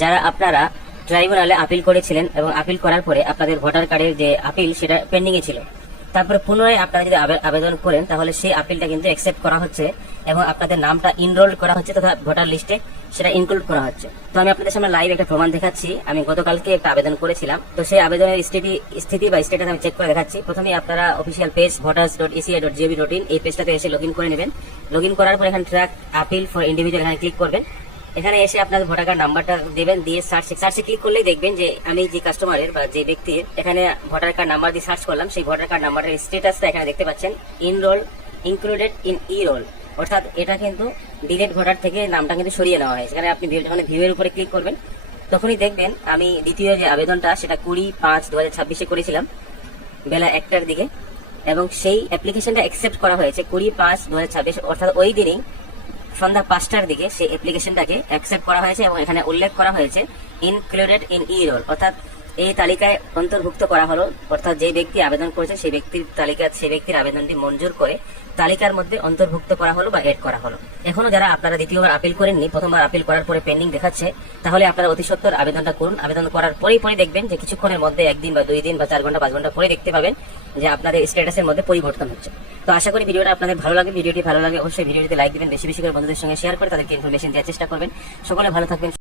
যারা আপনারা ট্রাইব্যুনালে আপিল করেছিলেন এবং আপিল করার পরে আপনাদের ভোটার কার্ডের যে আপিল সেটা পেন্ডিং এ ছিল, তারপরে পুনরায় আপনারা যদি আবেদন করেন তাহলে সেই আপিলটা কিন্তু অ্যাকসেপ্ট করা হচ্ছে এবং আপনাদের নামটা ইনরোল করা হচ্ছে তথা ভোটার লিস্টে সেটা ইনক্লুড করা হচ্ছে। তো আমি আপনাদের সামনে লাইভ একটা প্রমাণ দেখাচ্ছি। আমি গতকালকে একটা আবেদন করেছিলাম, তো সেই আবেদনের স্থিতি বা স্ট্যাটাস আমি চেক করে দেখাচ্ছি। প্রথমে আপনারা অফিসিয়াল পেজ voters.eci.gov.in এই পেজটাতে এসে লগইন করে নেবেন। লগইন করার পর এখানে ট্র্যাক আপিল ফর ইন্ডিভিজুয়াল এখানে ক্লিক করবেন। এখানে এসে আপনাদের ভোটার কার্ড নাম্বারটা দেবেন, দিয়ে সার্চে ক্লিক করলেই দেখবেন যে আমি যে কাস্টমারের বা যে ব্যক্তির এখানে ভোটার কার্ড নাম্বার দিয়ে সার্চ করলাম সেই ভোটার কার্ড নাম্বারের স্ট্যাটাসটা এখানে দেখতে পাচ্ছেন, enrol included in E roll, অর্থাৎ এটা কিন্তু ডিলেট ভোটার থেকে নামটা কিন্তু সরিয়ে নেওয়া হয়েছে। এখানে আপনি যখন ভিউ এর উপরে ক্লিক করবেন তখনই দেখবেন আমি দ্বিতীয় যে আবেদনটা সেটা 20/5/2026 করেছিলাম বেলা 1টার দিকে, এবং সেই অ্যাপ্লিকেশনটা অ্যাকসেপ্ট করা হয়েছে 20/5/2026, অর্থাৎ ওই দিনই সন্ধ্যা 5টার দিকে সেই অ্যাপ্লিকেশনটাকে অ্যাকসেপ্ট করা হয়েছে এবং এখানে উল্লেখ করা হয়েছে ইনক্লুডেড ইন ই রোল, অর্থাৎ এই তালিকায় অন্তর্ভুক্ত করা হলো। অর্থাৎ যে ব্যক্তি আবেদন করেছে সেই ব্যক্তির তালিকা, সেই ব্যক্তির আবেদনটি মঞ্জুর করে তালিকার মধ্যে অন্তর্ভুক্ত করা হলো বা এড করা হলো। এখনো যারা আপনারা দ্বিতীয়বার আপিল করেননি, প্রথমবার আপিল করার পরে পেন্ডিং দেখাচ্ছে, তাহলে আপনারা অতি সত্বর আবেদনটা করুন। আবেদন করার পরেই দেখবেন যে কিছুক্ষণের মধ্যে 1 দিন বা 2 দিন বা 4 ঘন্টা 5 ঘন্টা পরে দেখতে পাবেন যে আপনাদের স্ট্যাটাসের মধ্যে পরিবর্তন হচ্ছে। তো আশা করি ভিডিওটা আপনাদের ভালো লাগে। ভিডিওটি ভালো লাগে অবশ্যই ভিডিওটিতে লাইক দিবেন, বেশি বেশি করে বন্ধুদের সঙ্গে শেয়ার করে তাদেরকে ইনফরমেশন দেওয়ার চেষ্টা করবেন। সকলে ভালো থাকবেন।